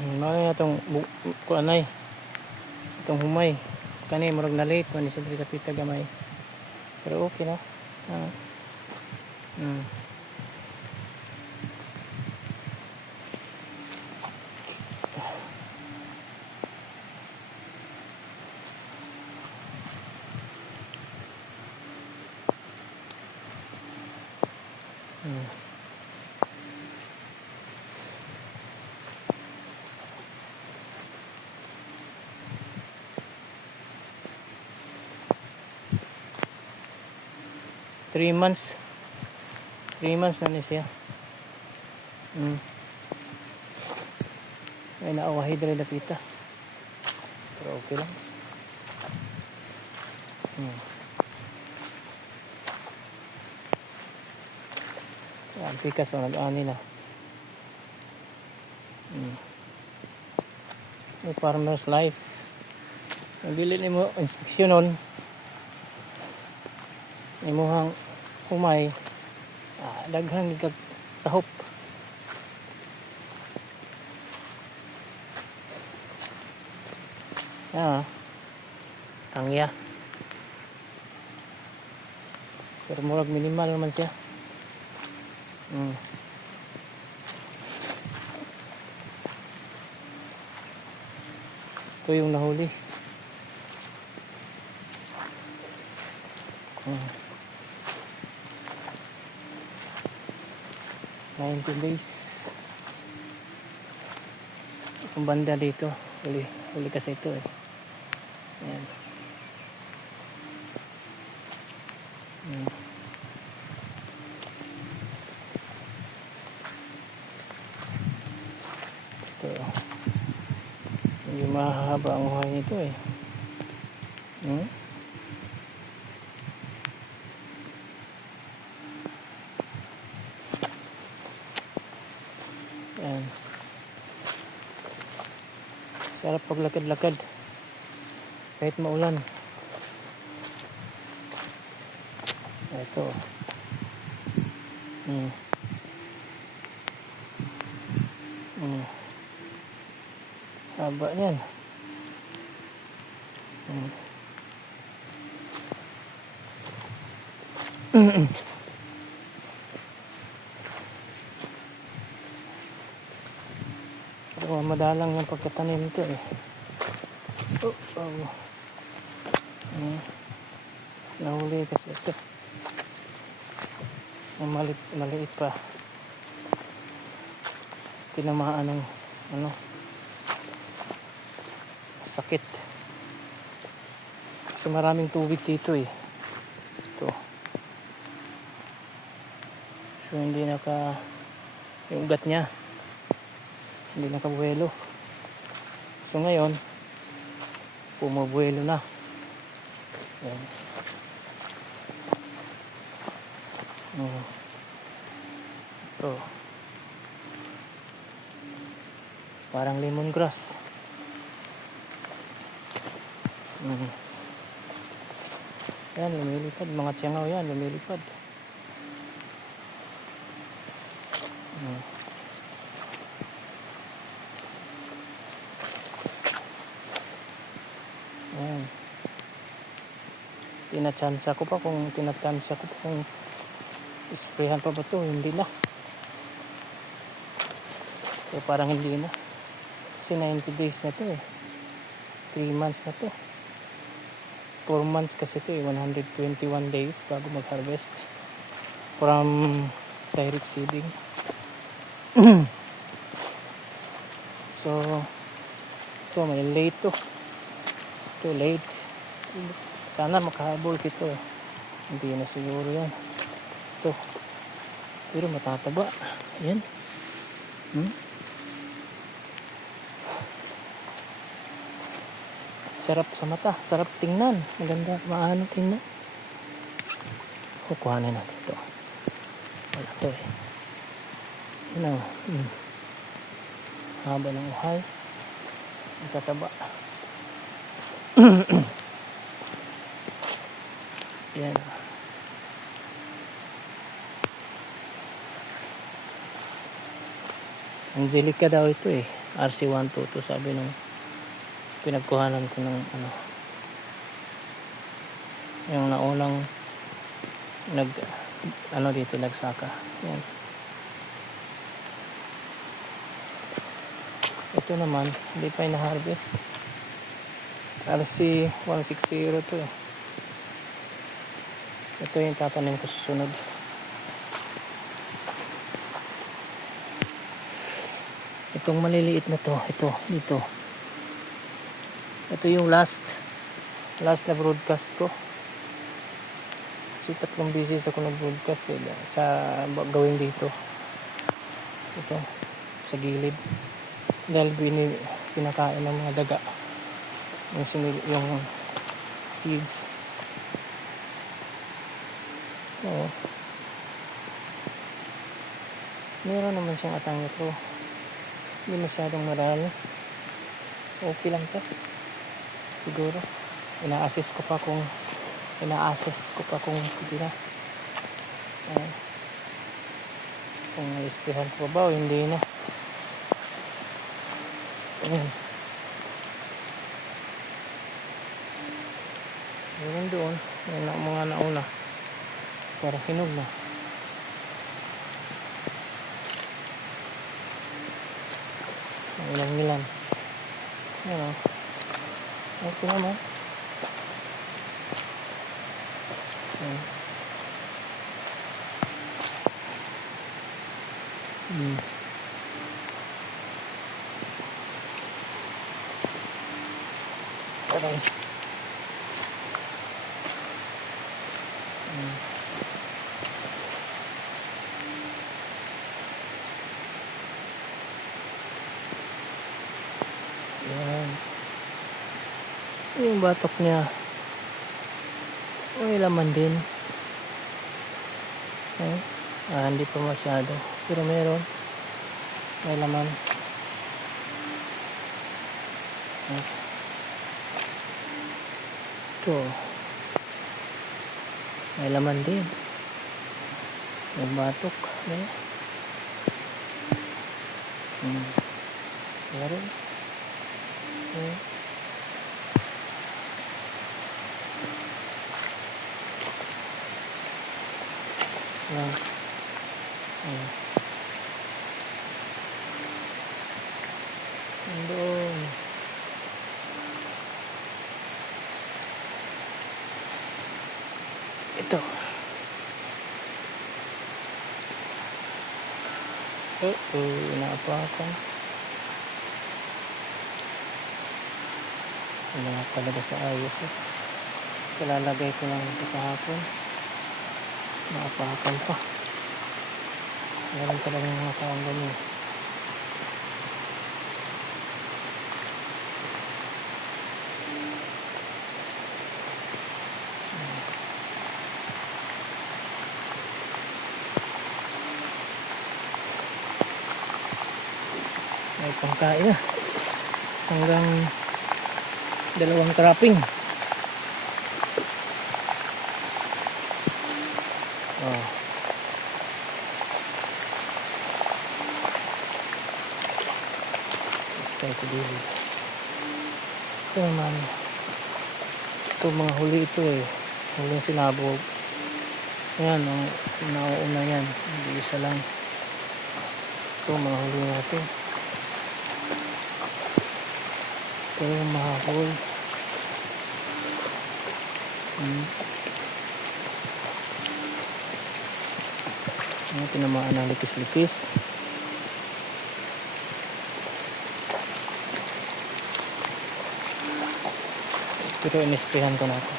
Mao itong kuanay. Itong humay. Kani murag na late man sa diri kapita gamay. Pero okay na. Mm. Mm. 3 months. 3 months na ni siya. Ay naawahi diri lapita. Pero okay lang. Yan, pikas o nag-ani na. May farmer's life. Nabili ni mo inspeksyonon. Imuhang humay daghang gigag tahop. Tangya. Pero murag minimal naman siya. Ito yung nahuli. 90 days. Itong banda dito. Huli kasi ito eh. Ayan. Ito. Hindi mahaba ang buhay nito eh. Ayan. Sarap paglakad-lakad kahit maulan. Ito. Haba yan. Pero madalang yung pagkatanim nito eh. Nahuli kasi ito. Maliit pa. Tinamaan ng sakit. Kasi maraming tubig dito eh. Ito. So hindi yung ugat niya hindi nakabuelo. So ngayon pumabuelo na. Ayan. Ito. Parang lemongrass. Yan, lumilipad. Mga tiyangaw yan, lumilipad. Ayan. Tinatsansa ko pa kung isprayhan pa ba ito. Hindi na. So parang hindi na. Kasi 90 days na ito eh. 3 months na ito. 4 months kasi ito eh. 121 days bago mag-harvest. From direct seeding. So ito may late to. Ito late. Sana makahabol ito eh. Hindi na siguro yan. Ito. Pero matataba. Ayan. Sarap sa mata. Sarap tingnan. Maganda. Maano tingnan. Kukuhanin natin ito. Wala ito eh. Yun o. Haba ng uhay. Matataba. Yan. Angelica daw ito eh. RC122 sabi nung pinagkuhanan ko ng yung naunang dito nagsaka. Yan. Ito naman hindi pa ina-harvest. RC160 to eh. Ito yung tatanim ko susunod. Itong maliliit na to, dito. Ito yung last na broadcast ko. Kasi 3 beses ako nag-broadcast sa gawin dito. Ito, sa gilid. Dahil pinakain ng mga daga. Yung seeds. Oo. Meron naman siyang atang ito. Hindi masyadong marami. Okay lang to. Siguro. Ina-assess ko pa kung hindi na. Kung na-isprehan ko ba o hindi na. Ayan. Meron doon. Yung mga nauna. Para hinog na. Ilang-ilan. Ayan o. Okay naman. Ayan. Okay. Ayan. Yung batok niya may laman din. Hindi pa masyado pero meron, may laman. Ito may laman din, yung batok meron. Doon. Ito. Inaapakan. Wala talaga sa ayos. Kalalagay ko lang ito kahapon. Naapakan pa. Meron talagang mga taong ganyan. May pangkain na. Hanggang 2 cropping. Tayo sa gilid. Ito naman. Ito mga huli ito huling sinabog. Ayan, nauuna yan. Hindi isa lang. Ito mga huli natin. Ito yung mahahol. Ayan, tinamaan ng likis-likis. Pero inisprehan ko na ako.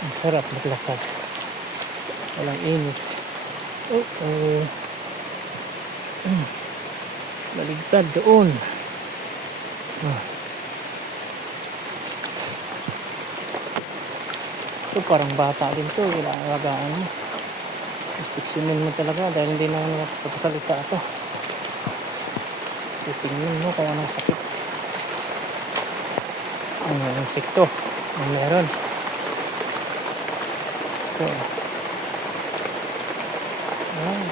Ang sarap maglakad. Walang init. Baligtad doon. Ito parang bata din to. Ilaalagaan mo. inspeksyonin mo talaga dahil hindi naman magpapasalita ako. Titingnan mo kung anong sakit. Anong insekto ang meron. Ito. Ayan.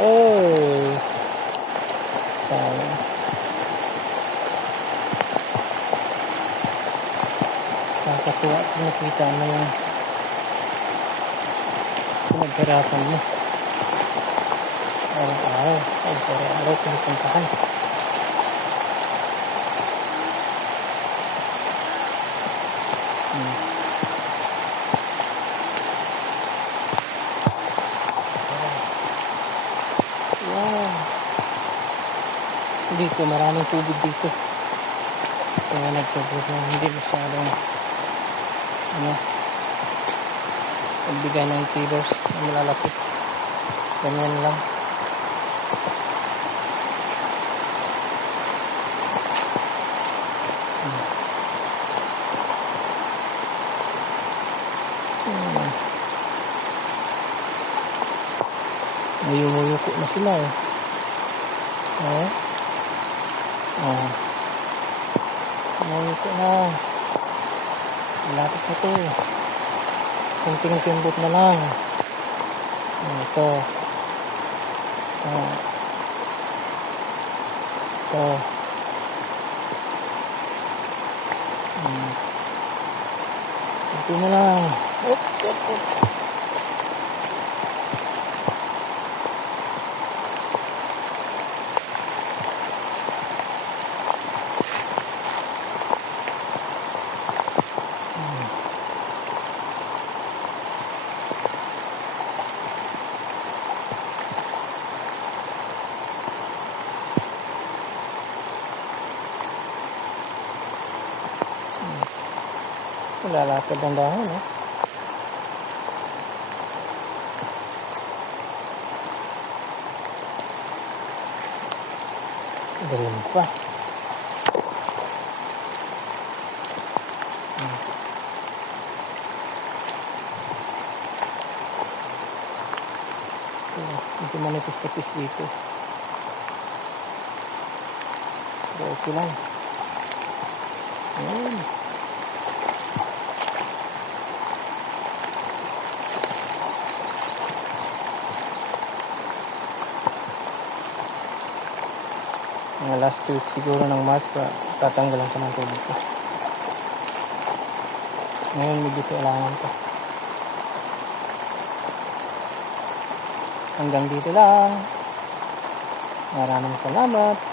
Oh, sayang. Nakakatuwa kung nakita mo yung pinaghirapan mo. Araw-araw, araw-araw pinupuntahan. Wow. Dito, maraming tubig dito. Kaya nagtubig na hindi masyadong pagbigay ng feeders na malalapit. Ganyan lang. Muyuko na sila eh. Muyuko na. Malapit na ito. Kunting timbot na lang. Ito. Ito. Ito na lang. Op. Lalapad ang dahon Galing pa. Medyo manipis-tapis dito. Pero okay lang. Ayan. Mga last week siguro ng March pa tatanggalan ko ng tubig ko. Ngayon medyo kailangan ko. Hanggang dito lang. Maraming salamat.